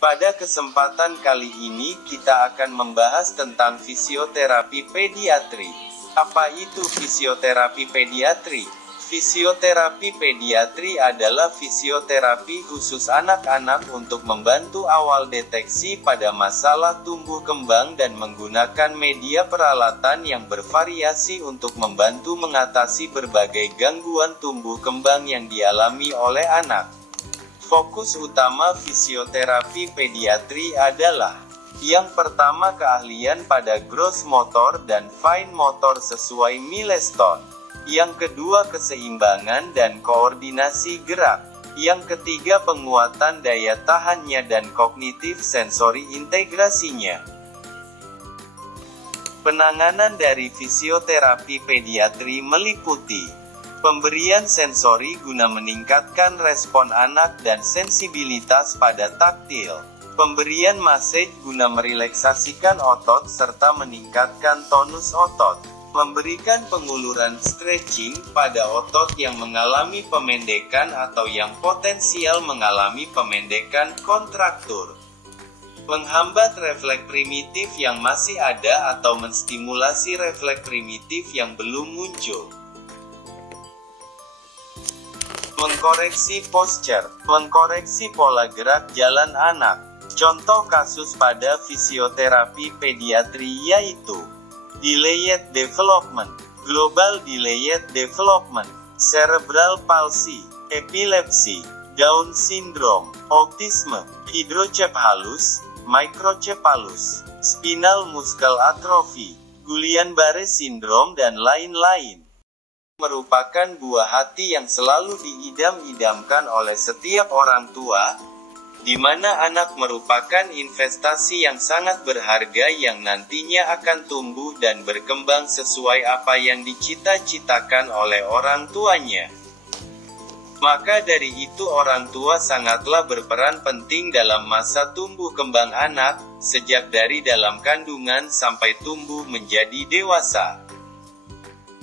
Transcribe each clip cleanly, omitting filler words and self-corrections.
Pada kesempatan kali ini kita akan membahas tentang fisioterapi pediatri. Apa itu fisioterapi pediatri? Fisioterapi pediatri adalah fisioterapi khusus anak-anak untuk membantu awal deteksi pada masalah tumbuh kembang dan menggunakan media peralatan yang bervariasi untuk membantu mengatasi berbagai gangguan tumbuh kembang yang dialami oleh anak. Fokus utama fisioterapi pediatri adalah: yang pertama, keahlian pada gross motor dan fine motor sesuai milestone. Yang kedua, keseimbangan dan koordinasi gerak. Yang ketiga, penguatan daya tahannya dan kognitif sensori integrasinya. Penanganan dari fisioterapi pediatri meliputi pemberian sensori guna meningkatkan respon anak dan sensibilitas pada taktil. Pemberian massage guna merelaksasikan otot serta meningkatkan tonus otot. Memberikan penguluran stretching pada otot yang mengalami pemendekan atau yang potensial mengalami pemendekan kontraktur. Menghambat refleks primitif yang masih ada atau menstimulasi refleks primitif yang belum muncul. Mengkoreksi posture, mengkoreksi pola gerak jalan anak. Contoh kasus pada fisioterapi pediatri yaitu delayed development, global delayed development, cerebral palsy, epilepsi, Down syndrome, autisme, hidrocephalus, microcephalus, spinal muscle atrophy, Guillain-Barré syndrome dan lain-lain. Merupakan buah hati yang selalu diidam-idamkan oleh setiap orang tua, di mana anak merupakan investasi yang sangat berharga yang nantinya akan tumbuh dan berkembang sesuai apa yang dicita-citakan oleh orang tuanya. Maka dari itu orang tua sangatlah berperan penting dalam masa tumbuh kembang anak, sejak dari dalam kandungan sampai tumbuh menjadi dewasa.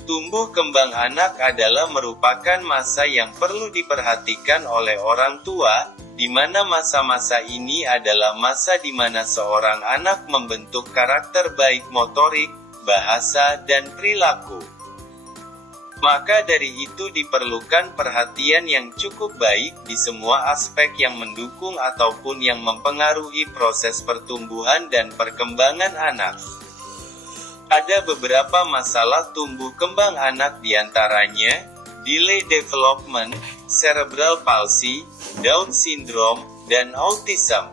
Tumbuh kembang anak adalah merupakan masa yang perlu diperhatikan oleh orang tua, di mana masa-masa ini adalah masa di mana seorang anak membentuk karakter baik motorik, bahasa, dan perilaku. Maka dari itu diperlukan perhatian yang cukup baik di semua aspek yang mendukung ataupun yang mempengaruhi proses pertumbuhan dan perkembangan anak. Ada beberapa masalah tumbuh kembang anak diantaranya, delay development, cerebral palsy, Down syndrome, dan autism.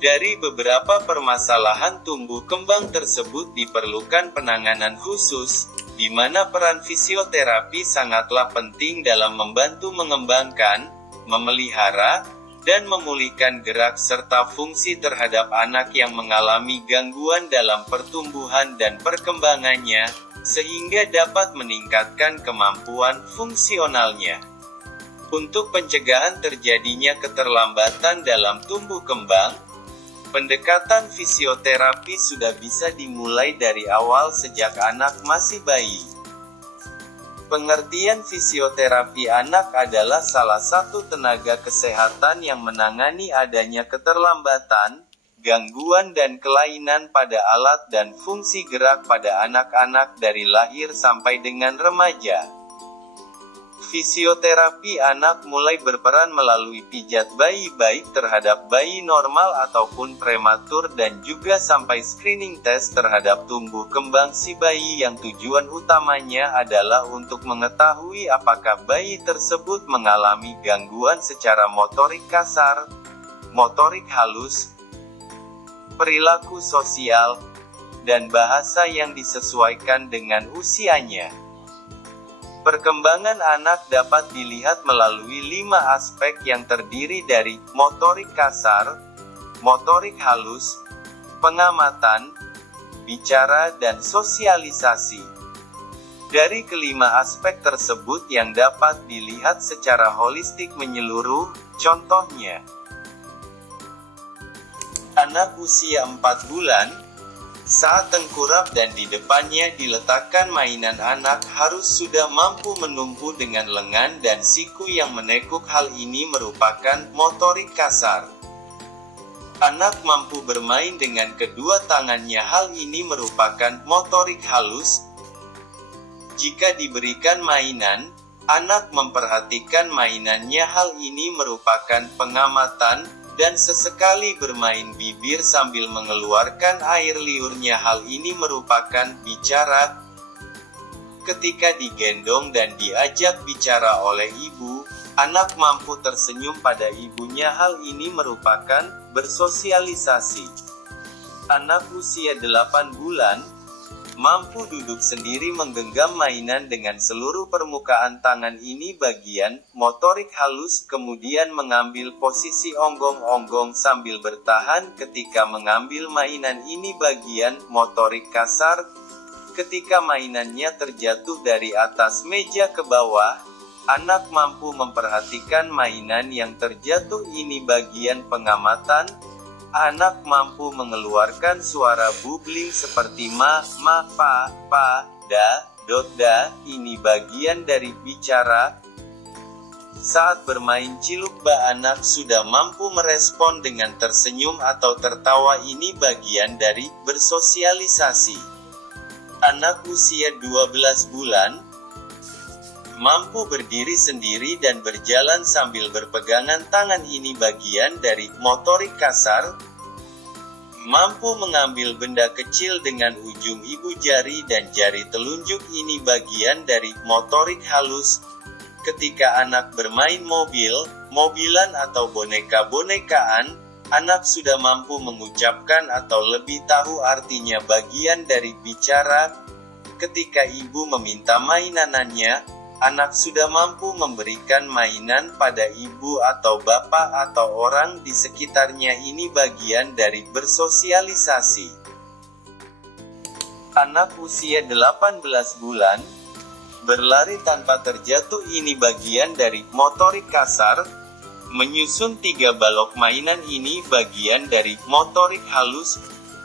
Dari beberapa permasalahan tumbuh kembang tersebut diperlukan penanganan khusus, di mana peran fisioterapi sangatlah penting dalam membantu mengembangkan, memelihara, dan memulihkan gerak serta fungsi terhadap anak yang mengalami gangguan dalam pertumbuhan dan perkembangannya, sehingga dapat meningkatkan kemampuan fungsionalnya. Untuk pencegahan terjadinya keterlambatan dalam tumbuh kembang, pendekatan fisioterapi sudah bisa dimulai dari awal sejak anak masih bayi. Pengertian fisioterapi anak adalah salah satu tenaga kesehatan yang menangani adanya keterlambatan, gangguan dan kelainan pada alat dan fungsi gerak pada anak-anak dari lahir sampai dengan remaja. Fisioterapi anak mulai berperan melalui pijat bayi baik terhadap bayi normal ataupun prematur dan juga sampai screening test terhadap tumbuh kembang si bayi yang tujuan utamanya adalah untuk mengetahui apakah bayi tersebut mengalami gangguan secara motorik kasar, motorik halus, perilaku sosial, dan bahasa yang disesuaikan dengan usianya. Perkembangan anak dapat dilihat melalui 5 aspek yang terdiri dari motorik kasar, motorik halus, pengamatan, bicara dan sosialisasi. Dari kelima aspek tersebut yang dapat dilihat secara holistik menyeluruh, contohnya, anak usia 4 bulan, saat tengkurap dan di depannya diletakkan mainan, anak harus sudah mampu menumpu dengan lengan dan siku yang menekuk. Hal ini merupakan motorik kasar. Anak mampu bermain dengan kedua tangannya. Hal ini merupakan motorik halus. Jika diberikan mainan, anak memperhatikan mainannya. Hal ini merupakan pengamatan, dan sesekali bermain bibir sambil mengeluarkan air liurnya. Hal ini merupakan bicara. Ketika digendong dan diajak bicara oleh ibu, anak mampu tersenyum pada ibunya. Hal ini merupakan bersosialisasi. Anak usia 8 bulan mampu duduk sendiri menggenggam mainan dengan seluruh permukaan tangan. Ini bagian motorik halus. Kemudian mengambil posisi onggong-onggong sambil bertahan ketika mengambil mainan. Ini bagian motorik kasar. Ketika mainannya terjatuh dari atas meja ke bawah, anak mampu memperhatikan mainan yang terjatuh. Ini bagian pengamatan. Anak mampu mengeluarkan suara bubbling seperti ma, pa, da, da. Ini bagian dari bicara. Saat bermain cilukba, anak sudah mampu merespon dengan tersenyum atau tertawa. Ini bagian dari bersosialisasi. Anak usia 12 bulan mampu berdiri sendiri dan berjalan sambil berpegangan tangan. Ini bagian dari motorik kasar. Mampu mengambil benda kecil dengan ujung ibu jari dan jari telunjuk. Ini bagian dari motorik halus. Ketika anak bermain mobilan atau boneka-bonekaan, anak sudah mampu mengucapkan atau lebih tahu artinya. Bagian dari bicara. Ketika ibu meminta mainanannya, anak sudah mampu memberikan mainan pada ibu atau bapak atau orang di sekitarnya. Ini bagian dari bersosialisasi. Anak usia 18 bulan berlari tanpa terjatuh. Ini bagian dari motorik kasar. Menyusun 3 balok mainan. Ini bagian dari motorik halus.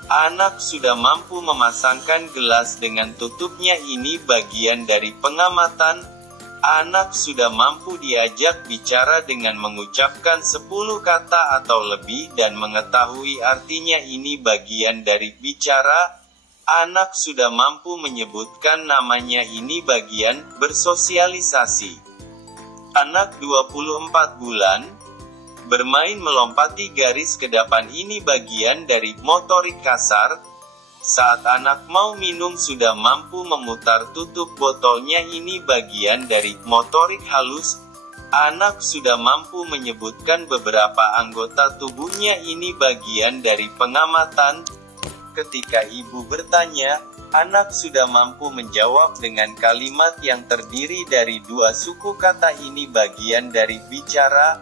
Anak sudah mampu memasangkan gelas dengan tutupnya. Ini bagian dari pengamatan. Anak sudah mampu diajak bicara dengan mengucapkan 10 kata atau lebih dan mengetahui artinya. Ini bagian dari bicara. Anak sudah mampu menyebutkan namanya. Ini bagian bersosialisasi. Anak 24 bulan bermain melompati garis ke depan. Ini bagian dari motorik kasar. Saat anak mau minum sudah mampu memutar tutup botolnya. Ini bagian dari motorik halus. Anak sudah mampu menyebutkan beberapa anggota tubuhnya. Ini bagian dari pengamatan. Ketika ibu bertanya, anak sudah mampu menjawab dengan kalimat yang terdiri dari 2 suku kata. Ini bagian dari bicara.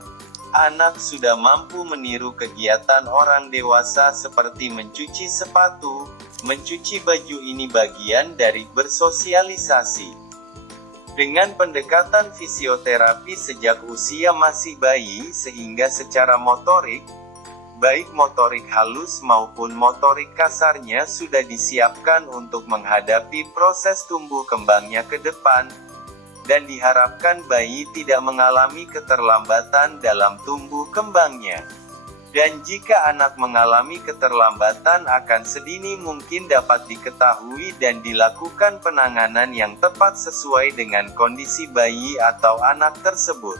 Anak sudah mampu meniru kegiatan orang dewasa seperti mencuci sepatu, mencuci baju. Ini bagian dari bersosialisasi. Dengan pendekatan fisioterapi sejak usia masih bayi, sehingga secara motorik, baik motorik halus maupun motorik kasarnya sudah disiapkan untuk menghadapi proses tumbuh kembangnya ke depan, dan diharapkan bayi tidak mengalami keterlambatan dalam tumbuh kembangnya. Dan jika anak mengalami keterlambatan, akan sedini mungkin dapat diketahui dan dilakukan penanganan yang tepat sesuai dengan kondisi bayi atau anak tersebut.